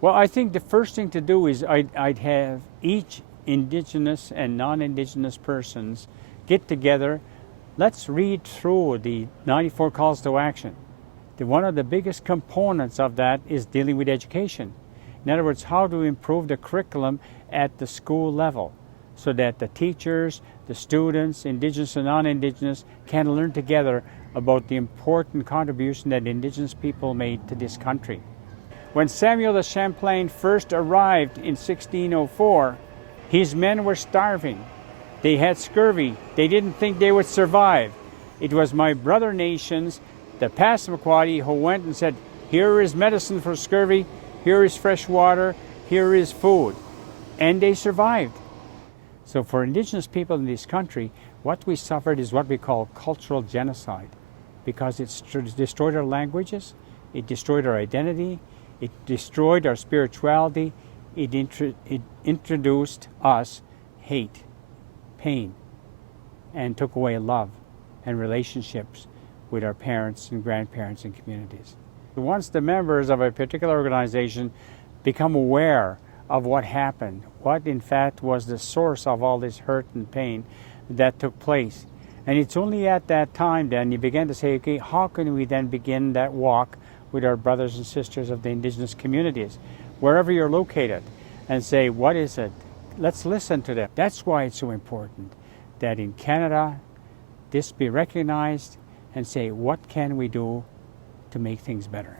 Well, I think the first thing to do is I'd have each Indigenous and non-Indigenous persons get together. Let's read through the 94 calls to action. One of the biggest components of that is dealing with education. In other words, how to improve the curriculum at the school level so that the teachers, the students, Indigenous and non-Indigenous, can learn together about the important contribution that Indigenous people made to this country. When Samuel de Champlain first arrived in 1604, his men were starving. They had scurvy. They didn't think they would survive. It was my brother nations, the Passamaquoddy, who went and said, here is medicine for scurvy, here is fresh water, here is food. And they survived. So for Indigenous people in this country, what we suffered is what we call cultural genocide, because it destroyed our languages, it destroyed our identity, it destroyed our spirituality, it introduced us hate, pain, and took away love and relationships with our parents and grandparents and communities. Once the members of a particular organization become aware of what happened, what in fact was the source of all this hurt and pain that took place, and it's only at that time then you begin to say, okay, how can we then begin that walk with our brothers and sisters of the Indigenous communities, wherever you're located, and say, what is it? Let's listen to them. That's why it's so important that in Canada, this be recognized and say, what can we do to make things better?